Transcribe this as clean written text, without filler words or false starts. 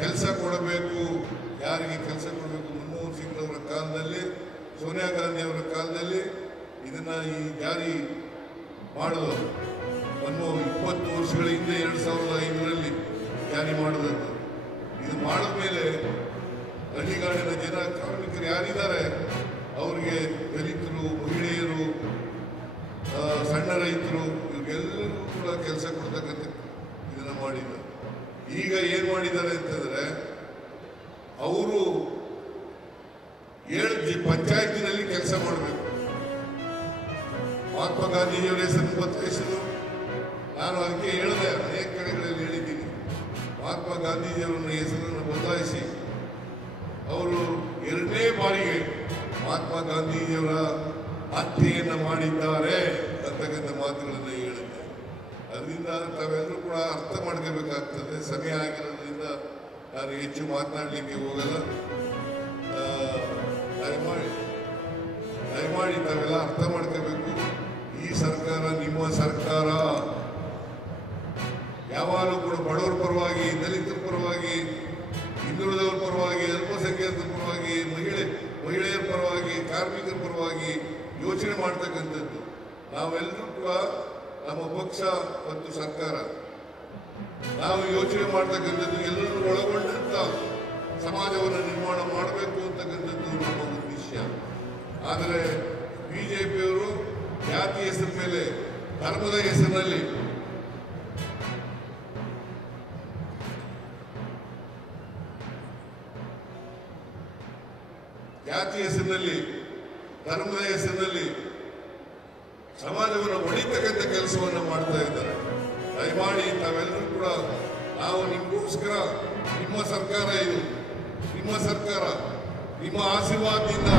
ಕೆಲಸ ಕೊಡಬೇಕು, ಯಾರಿಗೆ ಕೆಲಸ ಕೊಡಬೇಕು. ಮನಮೋಹನ್ ಸಿಂಗ್ ಅವರ ಕಾಲದಲ್ಲಿ, ಸೋನಿಯಾ ಗಾಂಧಿ ಅವರ ಕಾಲದಲ್ಲಿ ಇದನ್ನ ಈ ಜಾರಿ ಮಾಡಿದವರು. 20 ವರ್ಷಗಳ ಹಿಂದೆ 2005ರಲ್ಲಿ ಜಾರಿ ಮಾಡಿದಂಥದ್ದು. ಇದು ಮಾಡಿದ ಮೇಲೆ ಹಳ್ಳಿಗಾಡಿನ ಜನ ಕಾರ್ಮಿಕರು ಯಾರಿದ್ದಾರೆ ಅವರಿಗೆ ದಲಿತರು, ಮಹಿಳೆಯರು, ಸಣ್ಣ ರೈತರು ಇವ್ರಿಗೆಲ್ಲರೂ ಕೂಡ ಕೆಲಸ ಕೊಡ್ತಕ್ಕಂಥ ಇದನ್ನ ಮಾಡಿದ್ದಾರೆ. ಈಗ ಏನ್ ಮಾಡಿದ್ದಾರೆ ಅಂತಂದ್ರೆ ಅವರು 7 ಪಂಚಾಯತಿನಲ್ಲಿ ಕೆಲಸ ಮಾಡಬೇಕು. ಮಹಾತ್ಮ ಗಾಂಧೀಜಿಯವರ ಹೆಸರನ್ನು ಬದಲಾಯಿಸಿದ್ರು. ನಾನು ಅದಕ್ಕೆ ಹೇಳಿದೆ, ಅನೇಕ ಕಡೆಗಳಲ್ಲಿ ಹೇಳಿದ್ದೀನಿ. ಮಹಾತ್ಮ ಗಾಂಧೀಜಿಯವರ ಹೆಸರನ್ನು ಬದಲಾಯಿಸಿ ಅವರು 2ನೇ ಬಾರಿಗೆ ಮಹಾತ್ಮ ಗಾಂಧೀಜಿಯವರ ಹತ್ಯೆಯನ್ನು ಮಾಡಿದ್ದಾರೆ ಅಂತಕ್ಕಂಥ ಮಾತುಗಳನ್ನು ಹೇಳಿದ್ದೆ. ಅದರಿಂದ ತಾವೆಲ್ಲರೂ ಕೂಡ ಅರ್ಥ ಮಾಡ್ಕೋಬೇಕಾಗ್ತದೆ. ಸಮಯ ಆಗಿರೋದ್ರಿಂದ ನಾನು ಹೆಚ್ಚು ಮಾತನಾಡಲಿಕ್ಕೆ ಹೋಗಲ್ಲ. ದಯಮಾಡಿ ತಾವೆಲ್ಲ ಅರ್ಥ ಮಾಡ್ಕೋಬೇಕು. ಈ ಸರ್ಕಾರ ನಿಮ್ಮ ಸರ್ಕಾರ. ಯಾವಾಗಲೂ ಕೂಡ ಬಡವರ ಪರವಾಗಿ, ದಲಿತರ ಪರವಾಗಿ, ಹಿಂದುಳಿದವರ ಪರವಾಗಿ, ಅಲ್ಪಸಂಖ್ಯಾತರ ಪರವಾಗಿ, ಮಹಿಳೆಯರ ಪರವಾಗಿ, ಕಾರ್ಮಿಕರ ಪರವಾಗಿ ಯೋಚನೆ ಮಾಡ್ತಕ್ಕಂಥದ್ದು. ನಾವೆಲ್ಲರೂ ಕೂಡ ನಮ್ಮ ಪಕ್ಷ ಮತ್ತು ಸರ್ಕಾರ ನಾವು ಯೋಚನೆ ಮಾಡ್ತಕ್ಕಂಥದ್ದು ಎಲ್ಲರೂ ಒಳಗೊಂಡಂತ ಸಮಾಜವನ್ನು ನಿರ್ಮಾಣ ಮಾಡಬೇಕು ಅಂತಕ್ಕಂಥದ್ದು ನಮ್ಮ ಉದ್ದೇಶ. ಆದರೆ ಬಿಜೆಪಿಯವರು ಜಾತಿ ಹೆಸರ ಮೇಲೆ, ಧರ್ಮದ ಹೆಸರಿನಲ್ಲಿ ಧರ್ಮದ ಹೆಸರಿನಲ್ಲಿ ಸಮಾಜವನ್ನು ಹೊಡಿತಕ್ಕಂಥ ಕೆಲಸವನ್ನು ಮಾಡ್ತಾ ಇದ್ದಾರೆ. ದಯಮಾಡಿ ತಾವೆಲ್ಲರೂ ಕೂಡ ನಾವು ನಿಮಗೋಸ್ಕರ, ನಿಮ್ಮ ಸರ್ಕಾರ ಇದು, ನಿಮ್ಮ ಸರ್ಕಾರ, ನಿಮ್ಮ ಆಶೀರ್ವಾದದಿಂದ